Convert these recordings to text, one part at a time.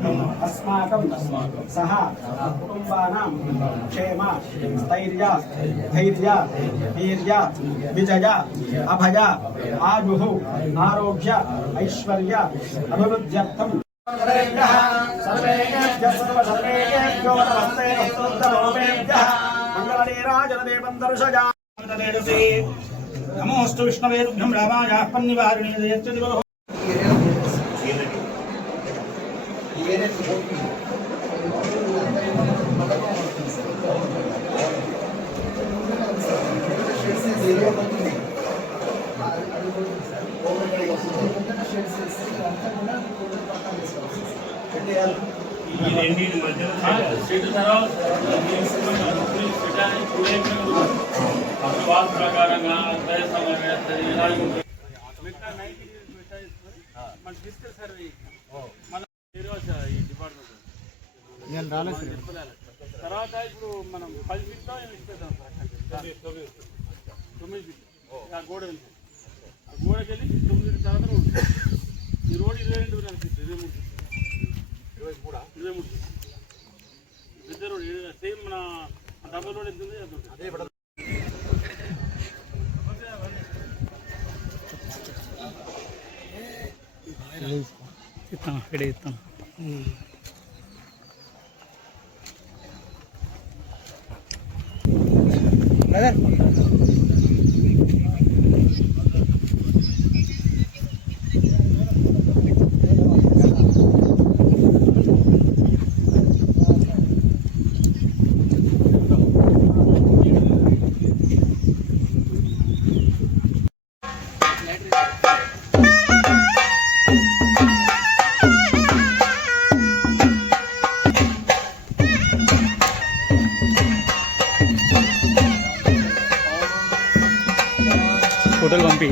मम अस्माकं सह कुटुम्बानां क्षेम स्थैर्य धैर्य वीर्य विजय अभय आयुः आरोग्य ऐश्वर्य अभिवृद्ध्यर्थं नमोस्तु विष्णवे रुभ्यं रामाय पन्निवारिणे दयच्च తర్వాత ఇప్పుడు మనం 10 ఫీట్లో ఇస్తాం 9 ఫీట్ ఆ గోడ ఆ గోడకి వెళ్ళి 9 ఫీట్ తర్వాత ఈ రోడ్ 22 అనిపిస్తుంది 23 పెద్ద రోడ్ సేమ్ మన డబల్ రోడ్ ఎంత ఉంది అదే ఇస్తాం होटल पंपी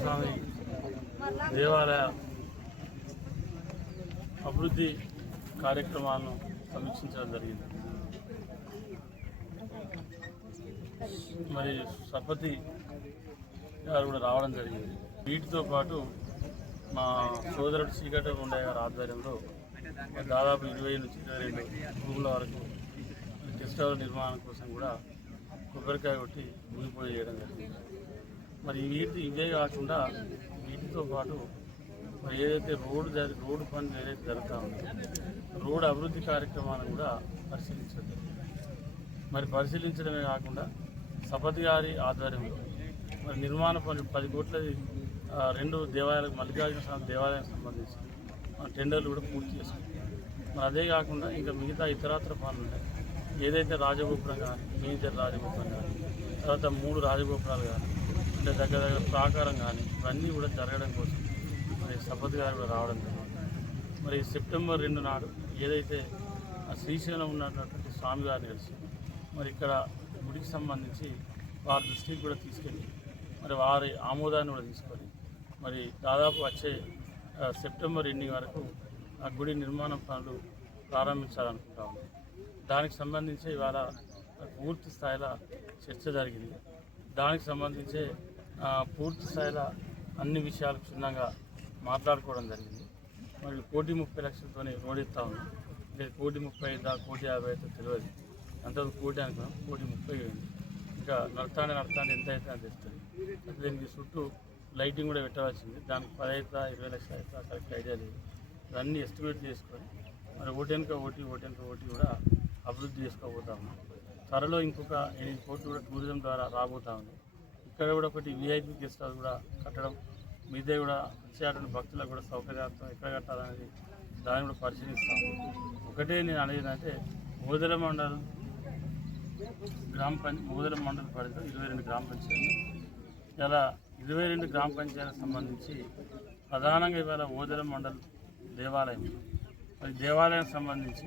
స్వామి దేవాలయ అభివృద్ధి కార్యక్రమాలను సమీక్షించడం జరిగింది. మరి సపతి గారు కూడా రావడం జరిగింది. వీటితో పాటు మా సోదరుడు శ్రీకట ఉండయ్య గారి ఆధ్వర్యంలో దాదాపు 20 నుంచి 22 రూముల వరకు గెస్ట్ హౌస్ నిర్మాణం కోసం కూడా కొబ్బరికాయ కొట్టి భూమి పూజ చేయడం జరిగింది. మరి ఇదే కాకుండా వీటితో పాటు మరి ఏదైతే రోడ్డు పనులు ఏదైతే జరుగుతూ ఉందో రోడ్డు అభివృద్ధి కార్యక్రమాలను కూడా పరిశీలించడం. మరి పరిశీలించడమే కాకుండా సపతి గారి ఆధ్వర్యంలో మరి నిర్మాణ పనులు 10 కోట్లది 2 దేవాలయాలకు మల్లికార్జున స్వామి దేవాలయానికి సంబంధించి టెండర్లు కూడా పూర్తి చేసుకుంటాం. మరి అదే కాకుండా ఇంకా మిగతా ఇతరత్ర పనులు ఉన్నాయి. ఏదైతే రాజగోపురం కానీ మేజర్ రాజగోపురం కానీ తర్వాత 3 రాజగోపురాలు కానీ అంటే దగ్గర ప్రాకారం కానీ ఇవన్నీ కూడా జరగడం కోసం మరి సపతి గారు కూడా రావడం జరిగింది. మరి సెప్టెంబర్ 2 నాడు ఏదైతే శ్రీశైలం ఉన్నటువంటి స్వామి గారిని కలిసి మరి ఇక్కడ గుడికి సంబంధించి వారి దృష్టికి కూడా తీసుకెళ్ళి మరి వారి ఆమోదాన్ని కూడా తీసుకొని మరి దాదాపు వచ్చే సెప్టెంబర్ 2 వరకు ఆ గుడి నిర్మాణ పనులు ప్రారంభించాలనుకుంటా ఉన్నాం. దానికి సంబంధించి ఇవాళ పూర్తి స్థాయిలో చర్చ జరిగింది. దానికి సంబంధించి పూర్తి స్థాయిలో అన్ని విషయాలు క్షుణ్ణంగా మాట్లాడుకోవడం జరిగింది. మరి 1,30,00,000తో రోడ్ ఇస్తా ఉన్నాం. లేదు 1,30,000 1,50,000 అయితే తెలియదు. అంతవరకు 1,00,000 అనుకున్నాం, 1,30,000 అయింది. ఇంకా నడతానే ఎంత అయితే అంత ఇస్తుంది. దీనికి చుట్టూ లైటింగ్ కూడా పెట్టవలసింది. దానికి 10 అవుతా 20 లక్షలు అవుతా కరెక్ట్ ఐడియా లేదు. ఇవన్నీ ఎస్టిమేట్ చేసుకొని మరి ఓటెనక ఓటి కూడా అభివృద్ధి చేసుకోబోతా ఉన్నాం. త్వరలో ఇంకొక 8 కోట్లు కూడా టూరిజం ద్వారా రాబోతా ఉంది. ఇక్కడ కూడా ఒకటి విఐపి గెస్ట్ హౌస్ కూడా కట్టడం, మీదే కూడా వచ్చేటువంటి భక్తులకు కూడా సౌకర్యార్థం ఎక్కడ కట్టాలనేది దాన్ని కూడా పరిశీలిస్తాం. ఒకటే నేను అనేది అంటే ఓదెల మండలం పరిధిలో 22 గ్రామ పంచాయతీలు. ఇలా 22 గ్రామ పంచాయతీలకు సంబంధించి ప్రధానంగా ఇవాళ ఓదెల మండలం దేవాలయం, మరి దేవాలయానికి సంబంధించి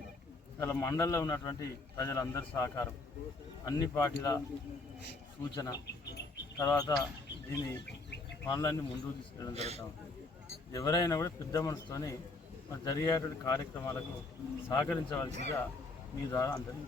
ఇలా మండలంలో ఉన్నటువంటి ప్రజలందరి సహకారం, అన్ని పార్టీల సూచన తర్వాత దీన్ని పనులన్నీ ముందుకు తీసుకెళ్ళడం జరుగుతూ ఉంటుంది. ఎవరైనా కూడా పెద్ద మనసుతోని మరి జరిగేటువంటి కార్యక్రమాలకు సహకరించవలసిందిగా మీ ద్వారా అందరినీ